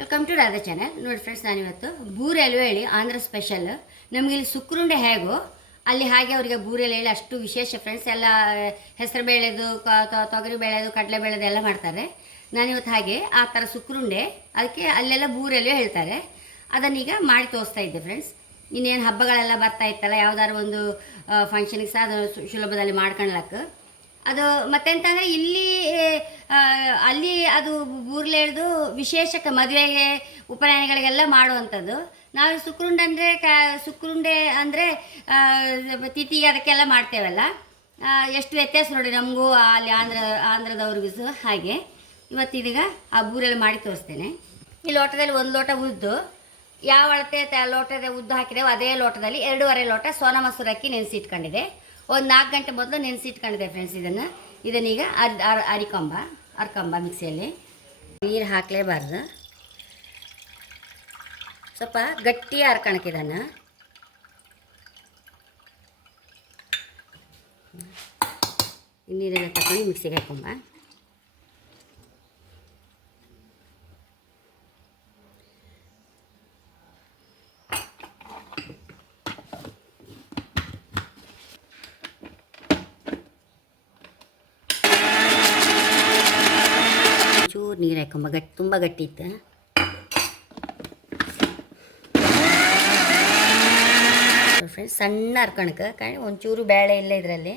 Welcome to Radha channel. ನೋಡಿ friends, ನಾನಿವತ್ತು ಬೂರೆ ಹಲ್ವೆ ಹೇಳಿ ಆಂಧ್ರ ಸ್ಪೆಷಲ್. ನಮಗೆ ಇಲ್ಲಿ ಸುಕ್ರುಂಡೆ ಹೇಗೋ ಅಲ್ಲಿ ಹಾಗೆ ಅವರಿಗೆ ಬೂರೆ ಹೇಳಿ ಅಷ್ಟು ವಿಶೇಷ ಫ್ರೆಂಡ್ಸ್. ಎಲ್ಲ ಹೆಸರು ಬೇಳೆದು, ತೊಗರಿ ಬೇಳೆದು, ಕಡಲೆ ಬೇಳೆದು ಎಲ್ಲ ಮಾಡ್ತಾರೆ. ನಾನಿವತ್ತು ಹಾಗೆ ಆ ಥರ ಸುಕ್ರುಂಡೆ, ಅದಕ್ಕೆ ಅಲ್ಲೆಲ್ಲ ಬೂರೆ ಹಲ್ವೆ ಹೇಳ್ತಾರೆ, ಅದನ್ನೀಗ ಮಾಡಿ ತೋರಿಸ್ತಾ ಇದ್ದೆ ಫ್ರೆಂಡ್ಸ್. ಇನ್ನೇನು ಹಬ್ಬಗಳೆಲ್ಲ ಬರ್ತಾ ಇತ್ತಲ್ಲ, ಯಾವುದಾದ್ರು ಒಂದು ಫಂಕ್ಷನಿಗೆ ಸಹ ಅದು ಸುಲಭದಲ್ಲಿ ಮಾಡ್ಕೊಳ್ಲಕ್ಕೆ ಅದು. ಮತ್ತೆಂತಂದರೆ ಇಲ್ಲಿ ಅಲ್ಲಿ ಅದು ಬೂರ್ಲೆ ಹಿಡ್ದು ವಿಶೇಷಕ್ಕೆ ಮದುವೆಗೆ ಉಪನಯನಗಳಿಗೆಲ್ಲ ಮಾಡುವಂಥದ್ದು. ನಾವು ಸುಕ್ರುಂಡೆ ಅಂದರೆ ತಿಥಿಗೆ ಅದಕ್ಕೆಲ್ಲ ಮಾಡ್ತೇವಲ್ಲ. ಎಷ್ಟು ವ್ಯತ್ಯಾಸ ನೋಡಿ ನಮಗೂ ಅಲ್ಲಿ ಆಂಧ್ರದವ್ರಿಗೂ ಸಹ ಹಾಗೆ. ಇವತ್ತಿದೀಗ ಆ ಬೂರೆಲ್ಲ ಮಾಡಿ ತೋರಿಸ್ತೇನೆ. ಈ ಲೋಟದಲ್ಲಿ 1 ಲೋಟ ಉದ್ದು, ಯಾವ ಅಳತೆ ಲೋಟದ ಉದ್ದು ಹಾಕಿದೆವು ಅದೇ ಲೋಟದಲ್ಲಿ 2.5 ಲೋಟ ಸೋನಾ ಮಸೂರು ಅಕ್ಕಿ ನೆನೆಸಿಟ್ಕೊಂಡಿದೆ. ಒಂದು 4 ಗಂಟೆ ಮೊದಲು ನೆನೆಸಿಟ್ಕೊಂಡಿದೆ ಫ್ರೆಂಡ್ಸ್. ಇದನ್ನೀಗ ಅರ್ಕೊಂಬ ಮಿಕ್ಸಿಯಲ್ಲಿ. ನೀರು ಹಾಕಲೇಬಾರ್ದು, ಸ್ವಲ್ಪ ಗಟ್ಟಿ ಹರ್ಕೊಳಕ್ಕಿದನ್ನು. ನೀರೆಲ್ಲ ತಗೊಂಡು ಮಿಕ್ಸಿಗೆ ಹಾಕೊಂಬ. ಚೂರು ನೀರು ಹಾಕೊಂಬ, ತುಂಬ ಗಟ್ಟಿ ಇತ್ತು. ಫ್ರೆಂಡ್ಸ್, ಸಣ್ಣ ಹರ್ಕೊಳಕ್ಕೆ ಒಂಚೂರು ಬೇಳೆ ಇಲ್ಲ ಇದರಲ್ಲಿ,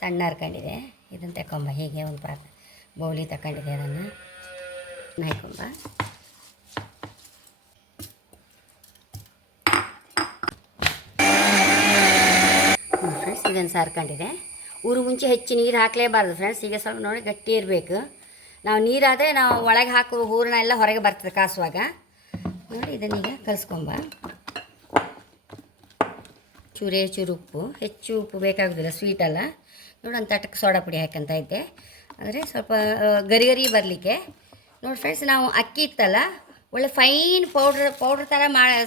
ಸಣ್ಣ ಹರ್ಕೊಂಡಿದೆ. ಇದನ್ನು ತಗೊಂಬ, ಹೀಗೆ ಒಂದು ಬೌಲಿ ತಗೊಂಡಿದೆ, ಅದನ್ನು ಹಾಕೊಂಬ. ಫ್ರೆಂಡ್ಸ್, ಇದನ್ನು ಸಾರ್ಕೊಂಡಿದೆ. ಮುಂಚೆ ಹೆಚ್ಚು ನೀರು ಹಾಕಲೇಬಾರ್ದು ಫ್ರೆಂಡ್ಸ್. ಈಗ ಸ್ವಲ್ಪ ನೋಡಿ ಗಟ್ಟಿ ಇರಬೇಕು. ನಾವು ನೀರಾದರೆ ನಾವು ಒಳಗೆ ಹಾಕುವ ಹೂರಣ ಎಲ್ಲ ಹೊರಗೆ ಬರ್ತದೆ ಕಾಸುವಾಗ. ನೋಡಿ ಇದನ್ನೀಗ ಕಲಿಸ್ಕೊಂಬ. ಚೂರು ಉಪ್ಪು, ಹೆಚ್ಚು ಉಪ್ಪು ಬೇಕಾಗೋದಿಲ್ಲ, ಸ್ವೀಟಲ್ಲ. ನೋಡಿ ಒಂದು ತಟ್ಟಕ್ಕೆ ಸೋಡಾ ಪುಡಿ ಹಾಕಂತ ಇದ್ದೆ, ಅಂದರೆ ಸ್ವಲ್ಪ ಗರಿ ಬರಲಿಕ್ಕೆ. ನೋಡಿ ಫ್ರೆಂಡ್ಸ್, ನಾವು ಅಕ್ಕಿ ಇತ್ತಲ್ಲ ಒಳ್ಳೆ ಫೈನ್ ಪೌಡ್ರ್ ಥರ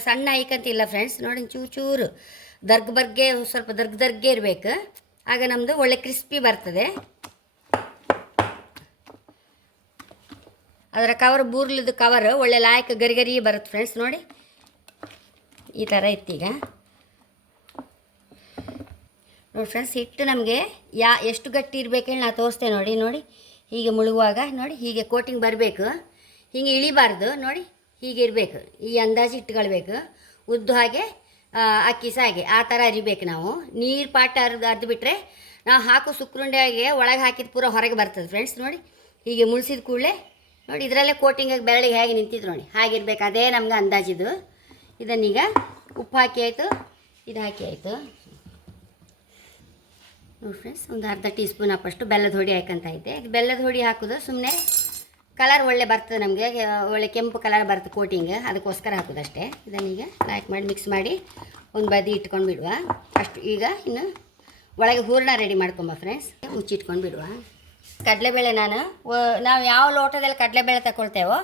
ಸಣ್ಣ ಹಾಕಂತಿಲ್ಲ ಫ್ರೆಂಡ್ಸ್. ನೋಡಿ ಚೂರು ಸ್ವಲ್ಪ ದರ್ಗೆ ಇರಬೇಕು, ಆಗ ನಮ್ಮದು ಒಳ್ಳೆ ಕ್ರಿಸ್ಪಿ ಬರ್ತದೆ. ಅದರ ಬೂರ್ಲಿದ್ದು ಕವರ್ ಒಳ್ಳೆ ಲಾಯಕ ಗರಿ ಬರುತ್ತೆ ಫ್ರೆಂಡ್ಸ್. ನೋಡಿ ಈ ಥರ ಇತ್ತೀಗ. ನೋಡಿ ಫ್ರೆಂಡ್ಸ್, ಹಿಟ್ಟು ನಮಗೆ ಎಷ್ಟು ಗಟ್ಟಿ ಇರಬೇಕೇಳಿ ನಾನು ತೋರಿಸ್ತೇನೆ. ನೋಡಿ ಹೀಗೆ ಮುಳುಗುವಾಗ ನೋಡಿ ಹೀಗೆ ಕೋಟಿಂಗ್ ಬರಬೇಕು, ಹೀಗೆ ಇಳಿಬಾರ್ದು. ನೋಡಿ ಹೀಗೆ ಇರಬೇಕು, ಈ ಅಂದಾಜು ಇಟ್ಕೊಳ್ಬೇಕು. ಉದ್ದು ಹಾಗೆ ಅಕ್ಕಿ ಸಹ ಹಾಗೆ ಆ ಥರ ಅರಿಬೇಕು ನಾವು. ನೀರು ಪಾಟ ಅರ್ದು ಬಿಟ್ಟರೆ ನಾವು ಹಾಕೋ ಸುಕ್ರುಂಡೆಗೆ ಒಳಗೆ ಹಾಕಿದ ಪೂರ ಹೊರಗೆ ಬರ್ತದೆ ಫ್ರೆಂಡ್ಸ್. ನೋಡಿ ಹೀಗೆ ಮುಳ್ಸಿದ ಕೂಡಲೇ ನೋಡಿ ಇದರಲ್ಲೇ ಕೋಟಿಂಗಾಗಿ ಬೆರಳಿಗೆ ಹೇಗೆ ನಿಂತಿದ್ದು ನೋಡಿ ಹಾಗಿರ್ಬೇಕು, ಅದೇ ನಮ್ಗೆ ಅಂದಾಜಿದು. ಇದನ್ನೀಗ ಉಪ್ಪು ಹಾಕಿ ಆಯಿತು, ಇದು ಹಾಕಿ ಆಯಿತು. ನೋಡಿ ಫ್ರೆಂಡ್ಸ್, ಒಂದು ಅರ್ಧ ಟೀ ಸ್ಪೂನ್ ಅಪ್ಪಷ್ಟು ಬೆಲ್ಲದ ಹೊಡಿ ಹಾಕಂತ ಇದ್ದೆ. ಇದು ಬೆಲ್ಲದ ಹೊಡಿ ಹಾಕೋದು ಸುಮ್ಮನೆ ಕಲರ್ ಒಳ್ಳೆ ಬರ್ತದೆ ನಮಗೆ, ಒಳ್ಳೆ ಕೆಂಪು ಕಲರ್ ಬರ್ತದೆ ಕೋಟಿಂಗ್, ಅದಕ್ಕೋಸ್ಕರ ಹಾಕೋದು ಅಷ್ಟೇ. ಇದನ್ನೀಗ ಲೈಕ್ ಮಾಡಿ ಮಿಕ್ಸ್ ಮಾಡಿ ಒಂದು ಬದಿ ಇಟ್ಕೊಂಡು ಬಿಡುವ. ಅಷ್ಟು ಈಗ ಇನ್ನು ಒಳಗೆ ಹೂರಣ ರೆಡಿ ಮಾಡ್ಕೊಂಬ ಫ್ರೆಂಡ್ಸ್. ಮುಚ್ಚಿಟ್ಕೊಂಡು ಬಿಡುವ. ಕಡಲೆಬೇಳೆ ನಾವು ಯಾವ ಲೋಟದಲ್ಲಿ ಕಡಲೆಬೇಳೆ ತಗೊಳ್ತೇವೋ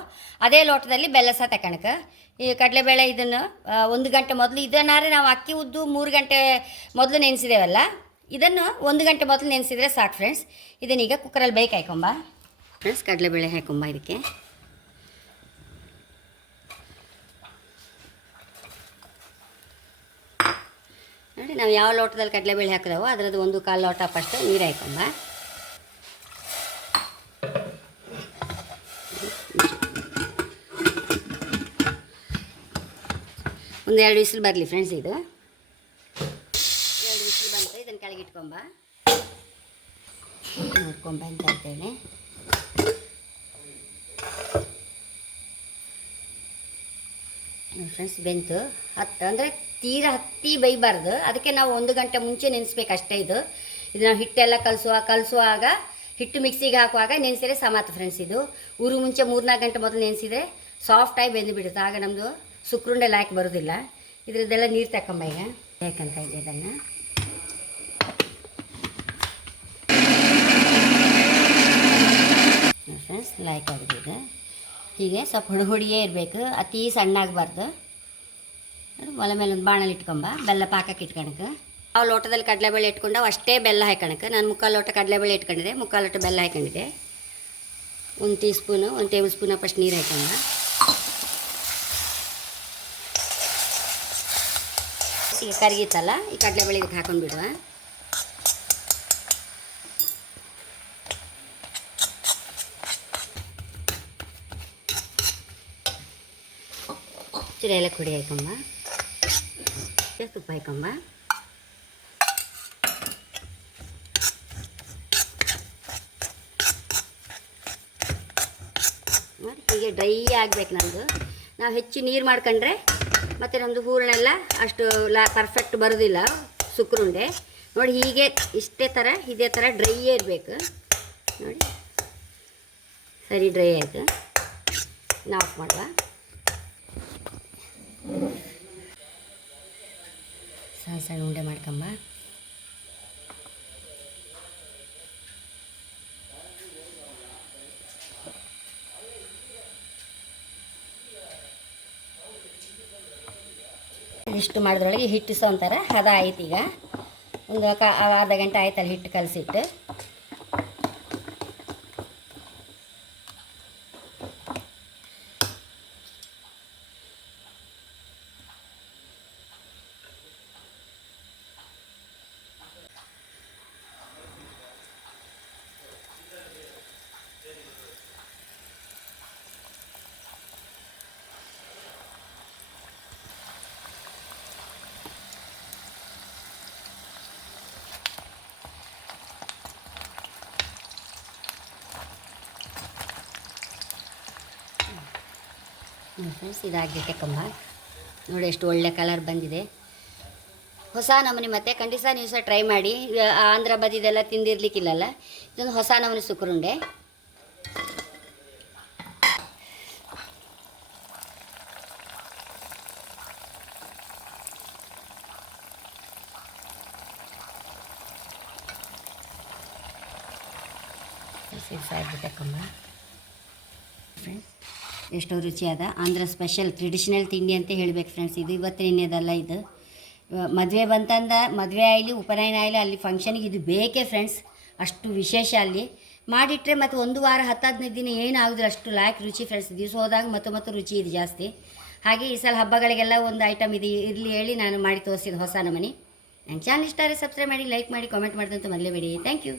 ಅದೇ ಲೋಟದಲ್ಲಿ ಬೆಲ್ಲ ಸಹ ತಗೊಳಕ್ಕೆ. ಈ ಕಡಲೆಬೇಳೆ ಇದನ್ನು 1 ಗಂಟೆ ಮೊದಲು, ಇದನ್ನಾದ್ರೆ ನಾವು ಅಕ್ಕಿ ಉದ್ದು 3 ಗಂಟೆ ಮೊದಲು ನೆನೆಸಿದೇವಲ್ಲ, ಇದನ್ನು 1 ಗಂಟೆ ಮೊದಲು ನೆನೆಸಿದರೆ ಸಾಕು ಫ್ರೆಂಡ್ಸ್. ಇದನ್ನೀಗ ಕುಕ್ಕರಲ್ಲಿ ಬೇಯ್ಕೆ ಹಾಕೊಂಬ ಫ್ರೆಂಡ್ಸ್. ಕಡಲೆಬೇಳೆ ಹಾಕೊಂಬ ಇದಕ್ಕೆ. ನೋಡಿ ನಾವು ಯಾವ ಲೋಟದಲ್ಲಿ ಕಡಲೆಬೇಳೆ ಹಾಕಿದೆವೋ ಅದರದ್ದು 1/4 ಲೋಟ ಅಪ್ಪಷ್ಟು ನೀರು ಹಾಕೊಂಬ. ಒಂದು 2 ವಿಸಿಲ್ ಬರಲಿ ಫ್ರೆಂಡ್ಸ್. ಇದು 2 ವಿಸಿಲ್ ಬಂತು, ಇದನ್ನು ಕೆಳಗೆ ಇಟ್ಕೊಂಬ. ನೋಡ್ಕೊಂಬ ಅಂತ ಹೇಳ್ತೇನೆ. ಫ್ರೆಂಡ್ಸ್, ಬೆಂತು ಅಂದರೆ ತೀರಾ ಹತ್ತಿ ಬೇಯಬಾರ್ದು, ಅದಕ್ಕೆ ನಾವು 1 ಗಂಟೆ ಮುಂಚೆ ನೆನೆಸ್ಬೇಕು ಅಷ್ಟೇ. ಇದು ನಾವು ಹಿಟ್ಟೆಲ್ಲ ಕಲಿಸುವಾಗ ಹಿಟ್ಟು ಮಿಕ್ಸಿಗೆ ಹಾಕುವಾಗ ನೆನೆಸಿದ್ರೆ ಸಮಾತು ಫ್ರೆಂಡ್ಸ್. ಇದು ಮುಂಚೆ 3-4 ಗಂಟೆ ಮೊದಲು ನೆನೆಸಿದರೆ ಸಾಫ್ಟಾಗಿ ಬೆಂದು ಬಿಡುತ್ತೆ, ಆಗ ನಮ್ಮದು ಸುಕ್ರುಂಡೆ ಲಾಯಕ್ ಬರೋದಿಲ್ಲ. ಇದರದ್ದೆಲ್ಲ ನೀರು ತಗೊಂಬ ಈಗ ಬೇಕಂತ ಇದೆ. ಇದನ್ನು ಫ್ರೆಂಡ್ಸ್ ಲಾಯಕ್ ಆಗಿದೆ. ಹೀಗೆ ಸ್ವಲ್ಪ ಹುಡಿಯೇ ಇರಬೇಕು, ಅತಿ ಸಣ್ಣ ಆಗಬಾರ್ದು. ಒಲೆ ಮೇಲೆ ಒಂದು ಬಾಣಲ್ಲಿ ಇಟ್ಕೊಂಬ. ಬೆಲ್ಲ ಪಾಕಕ್ಕೆ ಇಟ್ಕೊಳಕ್ಕೆ. ಆ ಲೋಟದಲ್ಲಿ ಕಡಲೆಬೇಳೆ ಇಟ್ಕೊಂಡು ಅಷ್ಟೇ ಬೆಲ್ಲ ಹಾಕೋಣಕ್ಕೆ. ನಾನು 3/4 ಲೋಟ ಕಡಲೆಬೇಳೆ ಇಟ್ಕೊಂಡಿದ್ದೆ, 3/4 ಲೋಟ ಬೆಲ್ಲ ಹಾಕೊಂಡಿದ್ದೆ. 1 tea spoon 1 table spoon first ನೀರು ಹಾಕೊಂಡ. ಈಗ ಕರಗಿತ್ತಲ್ಲ, ಈ ಕಡಲೆಬೇಳೆ ಇದಕ್ಕೆ ಹಾಕೊಂಡು ಬಿಡುವ. ಚಿರ ಕುಡಿ ಹಾಕೊಂಬ, ತುಪ್ಪ ಹಾಕೊಂಬ. ಹೀಗೆ ಡ್ರೈ ಆಗಬೇಕು ನಮ್ಮದು. ನಾವು ಹೆಚ್ಚು ನೀರು ಮಾಡ್ಕೊಂಡ್ರೆ ಮತ್ತು ನಮ್ಮದು ಹೂರಣೆಲ್ಲ ಅಷ್ಟು ಪರ್ಫೆಕ್ಟ್ ಬರೋದಿಲ್ಲ ಸುಕ್ರುಂಡೆ. ನೋಡಿ ಹೀಗೆ ಇದೇ ಥರ ಡ್ರೈಯೇ ಇರಬೇಕು ನೋಡಿ. ಸರಿ ಡ್ರೈ ಆಯಿತು, ನಾವು ಆಫ್ ಮಾಡುವ. ಸಣ್ಣ ಸಣ್ಣ ಉಂಡೆ ಮಾಡ್ಕೊಂಬ. ಇಷ್ಟು ಮಾಡಿದ್ರೊಳಗೆ ಹಿಟ್ಟು ಸಹ ಒಂಥರ ಹದ ಆಯ್ತು. ಈಗ ಒಂದು ಅರ್ಧ ಗಂಟೆ ಆಯ್ತಲ್ಲ ಹಿಟ್ಟು ಕಲಸಿಟ್ಟು. ಫ್ರೆಂಡ್ಸ್ ಇದಾಗೈತೆ ಕಂಬ. ನೋಡಿ ಎಷ್ಟು ಒಳ್ಳೆ ಕಲರ್ ಬಂದಿದೆ. ಹೊಸ ನಮೂನೆ ಮತ್ತೆ ಖಂಡಿತ ನೀವು ಸಹ ಟ್ರೈ ಮಾಡಿ. ಆಂಧ್ರ ಬದಿದೆಲ್ಲ ತಿಂದಿರ್ಲಿಕ್ಕಿಲ್ಲಲ್ಲ, ಇದೊಂದು ಹೊಸ ನಮೂನೆ ಸುಕ್ರುಂಡೆ. ಸಾಯ್ಬಿಟ್ಟೆ ಕಂಬ. ಫ್ರೆಂಡ್ಸ್ ಎಷ್ಟೋ ರುಚಿಯಾದ ಆಂಧ್ರ ಸ್ಪೆಷಲ್ ಟ್ರೆಡಿಷನಲ್ ತಿಂಡಿ ಅಂತ ಹೇಳಬೇಕು ಫ್ರೆಂಡ್ಸ್. ಇದು ಇವತ್ತಿನದಲ್ಲ, ಇದು ಮದುವೆ ಬಂತಂದ, ಮದುವೆ ಆಗಲಿ ಉಪನಯನ ಆಗಲಿ ಅಲ್ಲಿ ಫಂಕ್ಷನಿಗೆ ಇದು ಬೇಕೇ ಫ್ರೆಂಡ್ಸ್. ಅಷ್ಟು ವಿಶೇಷ ಅಲ್ಲಿ ಮಾಡಿಟ್ರೆ ಮತ್ತು 1 ವಾರ 10-15 ದಿನ ಏನಾಗೋದಿಲ್ಲ, ಅಷ್ಟು ಲಾಯಕ್ ರುಚಿ ಫ್ರೆಂಡ್ಸ್. ದಿವಸ ಹೋದಾಗ ಮತ್ತು ರುಚಿ ಇದೆ ಜಾಸ್ತಿ. ಹಾಗೆ ಈ ಸಲ ಹಬ್ಬಗಳಿಗೆಲ್ಲ ಒಂದು ಐಟಮ್ ಇದು ಇರಲಿ ಹೇಳಿ ನಾನು ಮಾಡಿ ತೋರಿಸಿದ ಹೊಸ ನಮೂನೆ. ನನ್ನ ಚಾನಲ್ ಇಷ್ಟ ಆದರೆ ಸಬ್ಸ್ಕ್ರೈಬ್ ಮಾಡಿ, ಲೈಕ್ ಮಾಡಿ, ಕಾಮೆಂಟ್ ಮಾಡಿದಂತ ಮೊದಲೇ ಬೇಡಿ. Thank you.